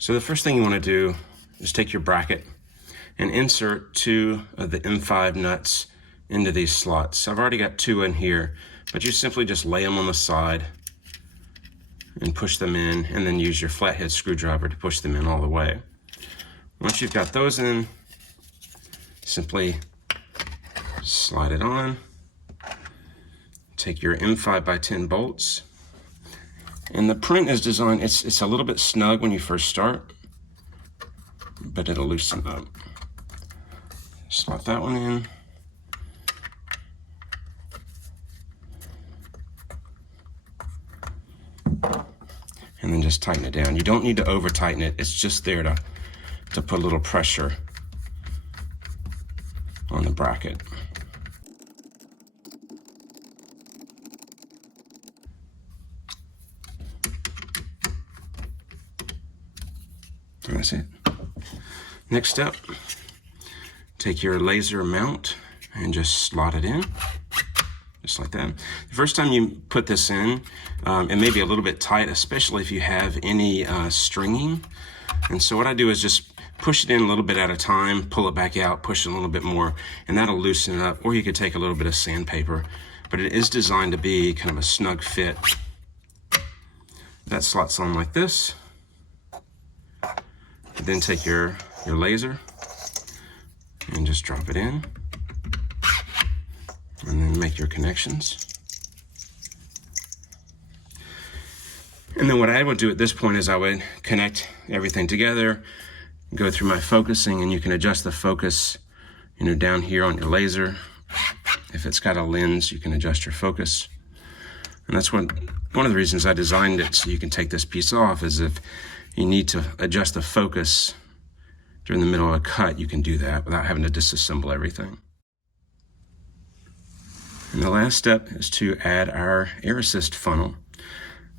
So the first thing you want to do is take your bracket and insert 2 of the M5 nuts into these slots. I've already got 2 in here, but you simply just lay them on the side and push them in, and then use your flathead screwdriver to push them in all the way. Once you've got those in, simply slide it on. Take your M5x10 bolts. And the print is designed, it's a little bit snug when you first start, but it'll loosen up. Slot that one in. And then just tighten it down. You don't need to over tighten it. It's just there to put a little pressure on the bracket. That's it. Next step, take your laser mount and just slot it in, just like that. The first time you put this in, it may be a little bit tight, especially if you have any stringing. And so what I do is just push it in a little bit at a time, pull it back out, push it a little bit more, and that'll loosen it up. Or you could take a little bit of sandpaper, but it is designed to be kind of a snug fit. That slots on like this. Then take your laser and just drop it in, and then make your connections. And then what I would do at this point is I would connect everything together, go through my focusing, and you can adjust the focus, down here on your laser. If it's got a lens, you can adjust your focus. And that's one of the reasons I designed it, so you can take this piece off, is if you need to adjust the focus during the middle of a cut, you can do that without having to disassemble everything. And the last step is to add our air assist funnel.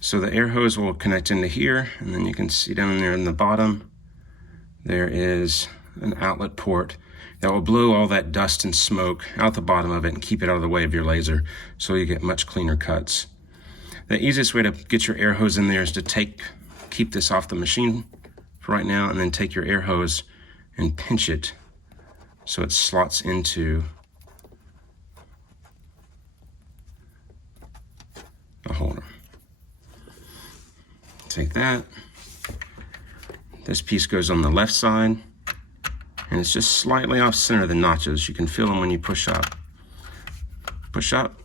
So the air hose will connect into here, and then you can see down there in the bottom, there is an outlet port that will blow all that dust and smoke out the bottom of it and keep it out of the way of your laser, so you get much cleaner cuts. The easiest way to get your air hose in there is to keep this off the machine for right now, and then take your air hose and pinch it so it slots into a holder. Take that. This piece goes on the left side, and it's just slightly off center of the notches. You can feel them when you push up. Push up,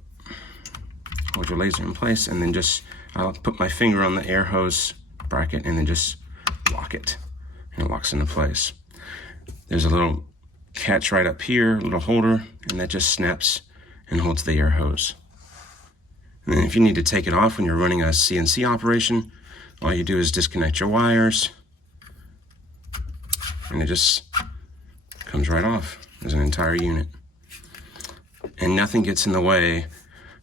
hold your laser in place, and then I'll put my finger on the air hose bracket and then just lock it, and it locks into place. There's a little catch right up here, a little holder, and that just snaps and holds the air hose. And then if you need to take it off when you're running a CNC operation, all you do is disconnect your wires, and it just comes right off as an entire unit. And nothing gets in the way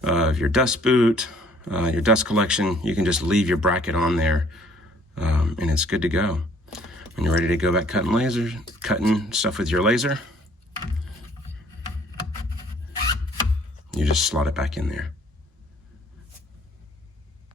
of your dust boot, your dust collection. You can just leave your bracket on there, and it's good to go. When you're ready to go back cutting stuff with your laser, you just slot it back in there.